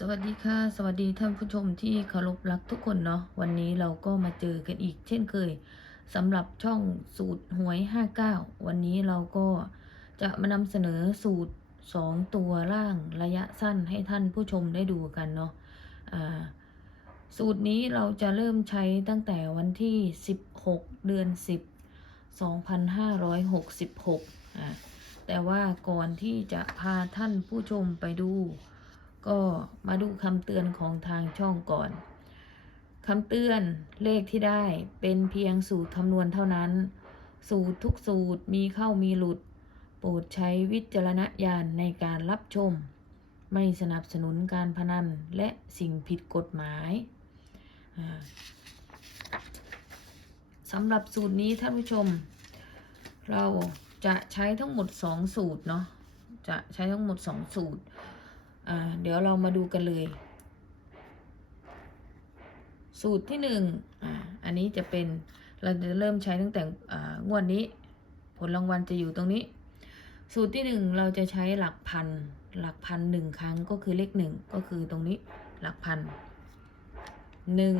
สวัสดีค่ะ สวัสดีท่านผู้ชมที่เคารพรักทุกคนเนาะวันนี้เราก็มาเจอกันอีกเช่นเคยสำหรับช่องสูตรหวย 59 วันนี้เราก็จะมานำเสนอสูตร 2 ตัวล่างระยะสั้นให้ท่านผู้ชมได้ดูกันเนาะอ่าสูตรนี้เราจะเริ่มใช้ตั้งแต่วันที่ 16 เดือน 10 2566อ่าแต่ว่าก่อนที่จะพาท่านผู้ชมไปดู ก็มาดูคำเตือนของทางช่องก่อนคำเตือนเลขที่ได้เป็นเพียงสูตรคำนวณเท่านั้น สูตรทุกสูตรมีเข้ามีหลุด โปรดใช้วิจารณญาณในการรับชม ไม่สนับสนุนการพนันและสิ่งผิดกฎหมายสำหรับสูตรนี้ท่านผู้ชม เราจะใช้ทั้งหมด 2 สูตรเนาะจะใช้ทั้งหมด 2 สูตร อ่าเดี๋ยวเรามาดูกันเลย สูตรที่หนึ่งอ่าอันนี้จะเป็นเราจะเริ่มใช้ตั้งแต่งวดนี้ ผลรางวัลจะอยู่ตรงนี้ สูตรที่หนึ่งเราจะใช้หลักพัน หลักพันหนึ่งครั้งก็คือเลขหนึ่งก็คือตรงนี้หลักพันหนึ่ง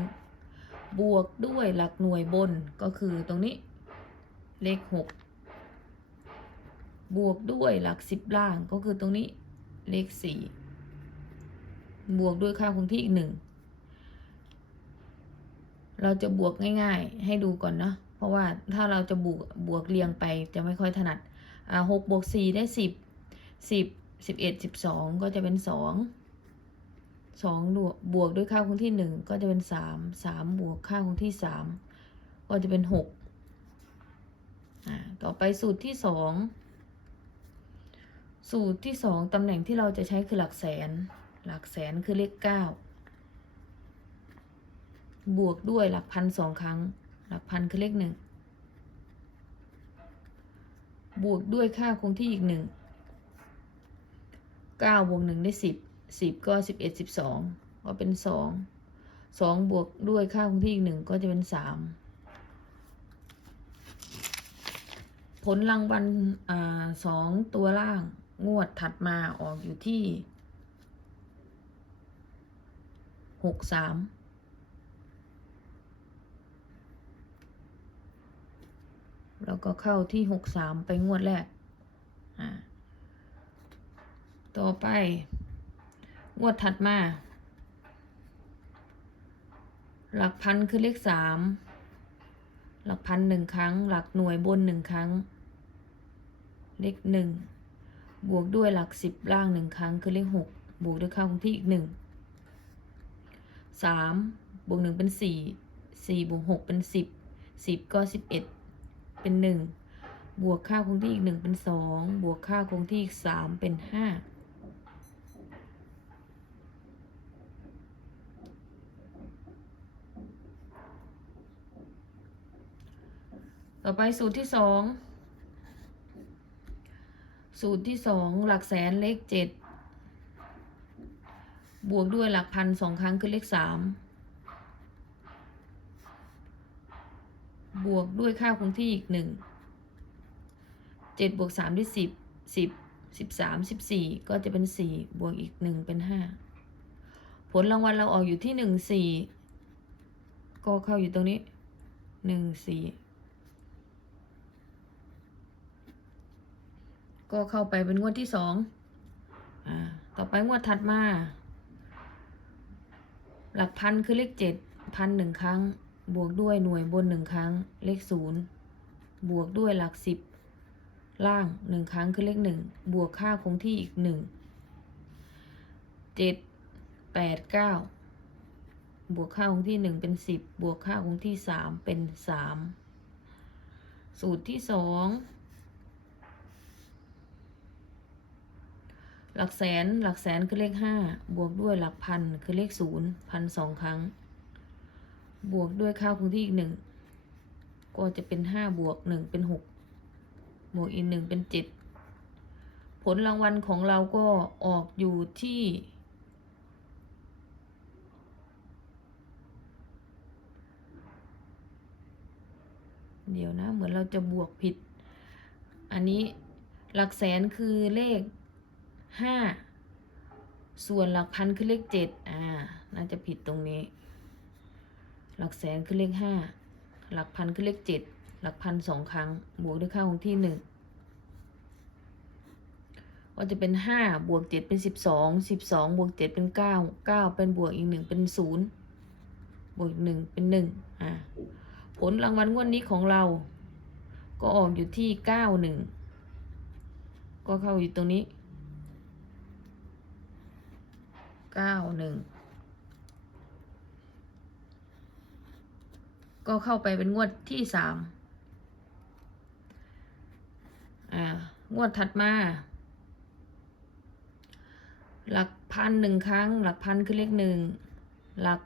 บวกด้วยหลักหน่วยบนก็คือตรงนี้เลขหกบวกด้วยหลักสิบล่างก็คือตรงนี้เลขสี่ บวกด้วยค่าคงที่อีกหนึ่งเราจะบวกง่ายๆ ให้ดูก่อนเนาะเพราะว่าถ้าเราจะบวกบวกเรียงไปจะไม่ค่อยถนัดอ่าหกบวกสี่ได้สิบสิบสิบเอ็ดสิบสองก็จะเป็นสองสองบวกบวกด้วยค่าคงที่หนึ่งก็จะเป็นสามสามบวกค่าคงที่สามก็จะเป็นหกอ่าต่อไปสูตรที่สองสูตรที่สองตำแหน่งที่เราจะใช้คือหลักแสน หลักแสนคือเลขเก้าบวกด้วยหลักพันสองครั้ง หลักพันคือเลขหนึ่งบวกด้วยค่าคงที่อีกหนึ่งเก้าบวกหนึ่งได้สิบสิบก็สิบเอ็ดสิบสองก็เป็นสองสองบวกด้วยค่าคงที่อีกหนึ่งก็จะเป็นสามผลรางวัลสองตัวล่างงวดถัดมาออกอยู่ที่ หกสามแล้วก็เข้าที่หกสามไปงวดแรก อ่า ต่อไป งวดถัดมา หลักพันคือเลขสาม หลักพันหนึ่งครั้ง หลักหน่วยบนหนึ่งครั้ง เลขหนึ่ง บวกด้วยหลักสิบล่างหนึ่งครั้งคือเลขหก บวกด้วยค่าคงที่อีกหนึ่ง สามบวกหนึ่งเป็นสี่สี่บวกหกเป็นสิบสิบก็สิบเอ็ดเป็นหนึ่งบวกค่าคงที่อีกหนึ่งเป็นสองบวกค่าคงที่อีกสามเป็นห้าต่อไปสูตรที่สองสูตรที่สองหลักแสนเลขเจ็ด บวกด้วยหลักพันสองครั้งคือเลขสามบวกด้วยค่าคงที่อีกหนึ่งเจ็ดบวกสามได้สิบสิบสิบสามสิบสี่ก็จะเป็นสี่บวกอีกหนึ่งเป็นห้าผลรางวัลเราออกอยู่ที่หนึ่งสี่ก็เข้าอยู่ตรงนี้หนึ่งสี่ก็เข้าไปเป็นงวดที่สองอ่าต่อไปงวดถัดมา หลักพันคือเลขเจ็ดพันหนึ่งครั้ง บวกด้วยหน่วยบนหนึ่งครั้ง เลขศูนย์บวกด้วยหลักสิบล่างหนึ่งครั้งคือเลขหนึ่งบวกค่าคงที่อีกหนึ่งเจ็ดแปดเก้าบวกค่าคงที่หนึ่งเป็นสิบบวกค่าคงที่สามเป็นสามสูตรที่สอง หลักแสนหลักแสนคือเลขห้าบวกด้วยหลักพันคือเลขศูนย์พันสองครั้ง บวกด้วยค่าคงที่อีกหนึ่งก็จะเป็นห้าบวกหนึ่งเป็นหกบวกอีกหนึ่งเป็นเจ็ดผลรางวัลของเราก็ออกอยู่ที่เดี๋ยวนะ เหมือนเราจะบวกผิด อันนี้หลักแสนคือเลข ห้าส่วนหลักพันคือเลขเจ็ดอ่า น่าจะผิดตรงนี้ หลักแสนคือเลขห้าหลักพันคือเลขเจ็ดหลักพันสองครั้ง บวกด้วยค่าคงที่หนึ่งก็จะเป็นห้าบวกเจ็ดเป็นสิบสองสิบสองบวกเจ็ดเป็นเก้าเก้าเป็นบวกอีกหนึ่งเป็นศูนย์บวกหนึ่งเป็นหนึ่งอ่าผลรางวัลงวดนี้ของเรา ก็ออกอยู่ที่เก้าหนึ่งก็เข้าอยู่ตรงนี้ เก้าหนึ่งก็เข้าไปเป็นงวดที่สามอ่างวดถัดมา หลักพันหนึ่งครั้ง หลักพันคือเลขหนึ่งหลัก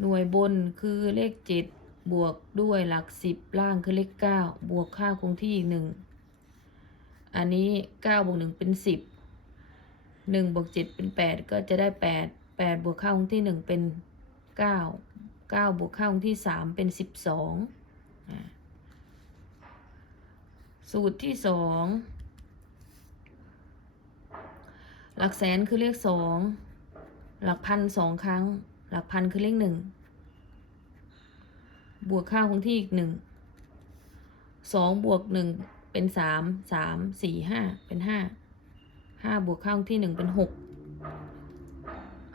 หน่วยบนคือเลขเจ็ดบวกด้วยหลักสิบล่างคือเลขเก้าบวกค่าคงที่อีกหนึ่งอันนี้เก้าบวกหนึ่งเป็นสิบ หนึ่งบวกเจ็ดเป็นแปดก็จะได้แปดแปดบวกค่าคงที่หนึ่งเป็นเก้าเก้าบวกค่าคงที่สามเป็นสิบสองสูตรที่สองหลักแสนคือเลขสองหลักพันสองครั้ง หลักพันคือเลขหนึ่งบวกค่าคงที่อีกหนึ่งสองบวกหนึ่งเป็นสามสามสี่ห้าเป็นห้า ห้าบวกค่างที่หนึ่งเป็นหก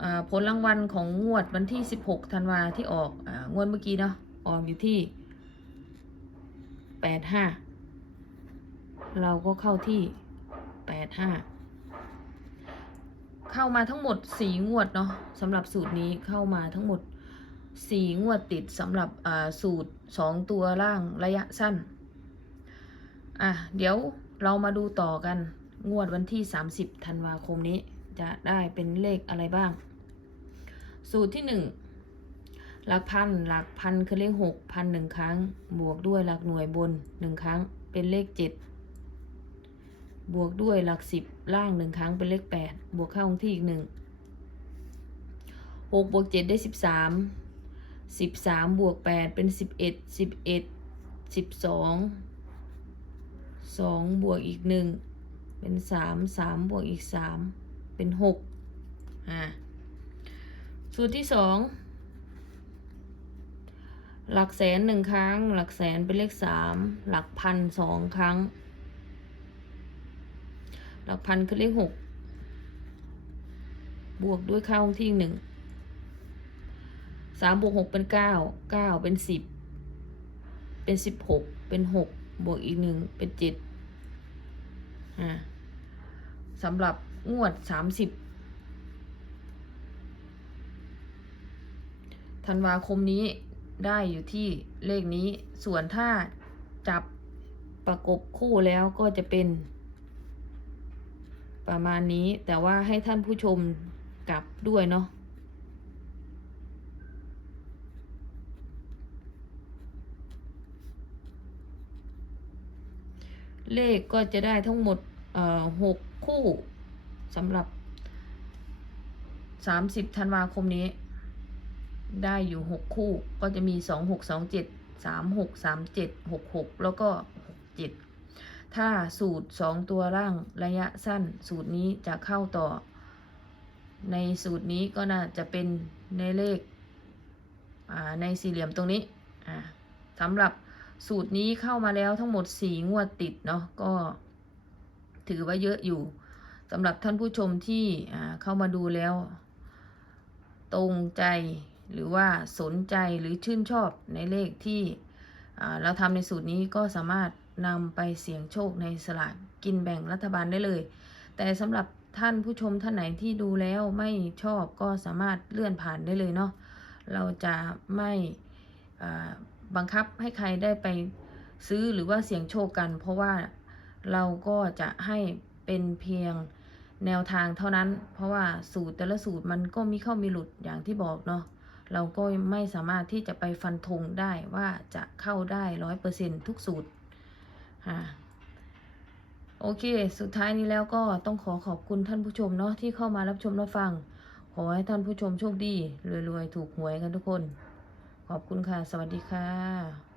อ่าผลรางวัลของงวดวันที่สิบหกธันวาที่ออกอ่างวดเมื่อกี้เนาะออกอยู่ที่แปดห้าเราก็เข้าที่แปดห้าเข้ามาทั้งหมดสี่งวดเนาะสำหรับสูตรนี้เข้ามาทั้งหมดสี่งวดติดสำหรับอ่าสูตรสองตัวล่างระยะสั้น อะ เดี๋ยวเรามาดูต่อกัน งวดวันที่ 30ธันวาคมนี้ จะได้เป็นเลขอะไรบ้าง สูตรที่หนึ่งหลักพัน หลักพันคือเลขหกพันหนึ่งครั้ง บวกด้วยหลักหน่วยบนหนึ่งครั้ง เป็นเลขเจ็ดบวกด้วยหลักสิบล่างหนึ่งครั้งเป็นเลขแปดบวกเข้าคงที่อีกหนึ่งหกบวกเจ็ดได้สิบสามสิบสามบวกแปดเป็นสิบเอ็ดสิบเอ็ดสิบสองสองบวกอีกหนึ่ง เป็นสามสามบวกอีกสามเป็นหกอ่าสูตรที่สองหลักแสนหนึ่งครั้ง หลักแสนเป็นเลขสามหลักพันสองครั้ง หลักพันคือเลขหกบวกด้วยค่าคงที่หนึ่งสามบวกหกเป็นเก้าเก้าเป็นสิบเป็นสิบหกเป็นหกบวกอีกหนึ่งเป็นเจ็ดอ่า สำหรับงวดสามสิบธันวาคมนี้ได้อยู่ที่เลขนี้ ส่วนถ้าจับประกบคู่แล้วก็จะเป็น ประมาณนี้ แต่ว่าให้ท่านผู้ชมกลับด้วยเนาะเลขก็จะได้ทั้งหมดเอ่อหก คู่สำหรับสามสิบธันวาคมนี้ ได้อยู่หกคู่ก็จะมีสองหกสองเจ็ดสามหกสามเจ็ดหกหกแล้วก็หกเจ็ดถ้าสูตรสองตัวล่างระยะสั้น สูตรนี้จะเข้าต่อ ในสูตรนี้ก็น่าจะเป็นในเลขในสี่เหลี่ยมตรงนี้สำหรับสูตรนี้เข้ามาแล้วทั้งหมดสี่งวดติดเนาะก็ ถือว่าเยอะอยู่สำหรับท่านผู้ชมที่เข้ามาดูแล้ว ตรงใจหรือว่าสนใจหรือชื่นชอบในเลขที่เราทำในสูตรนี้ก็สามารถนำไปเสี่ยงโชคในสลากกินแบ่งรัฐบาลได้เลย แต่สำหรับท่านผู้ชมท่านไหนที่ดูแล้วไม่ชอบก็สามารถเลื่อนผ่านได้เลยเนาะเราจะไม่บังคับให้ใครได้ไปซื้อหรือว่าเสี่ยงโชคกัน เพราะว่า เราก็จะให้เป็นเพียงแนวทางเท่านั้น เพราะว่าสูตรแต่ละสูตรมันก็มีเข้ามีหลุดอย่างที่บอกเนาะเราก็ไม่สามารถที่จะไปฟันธงได้ว่าจะเข้าได้ร้อยเปอร์เซ็นทุกสูตรฮะโอเค สุดท้ายนี้แล้วก็ต้องขอขอบคุณท่านผู้ชมเนาะที่เข้ามารับชมรับฟัง ขอให้ท่านผู้ชมโชคดีรวยๆ ถูกหวยกันทุกคน ขอบคุณค่ะ สวัสดีค่ะ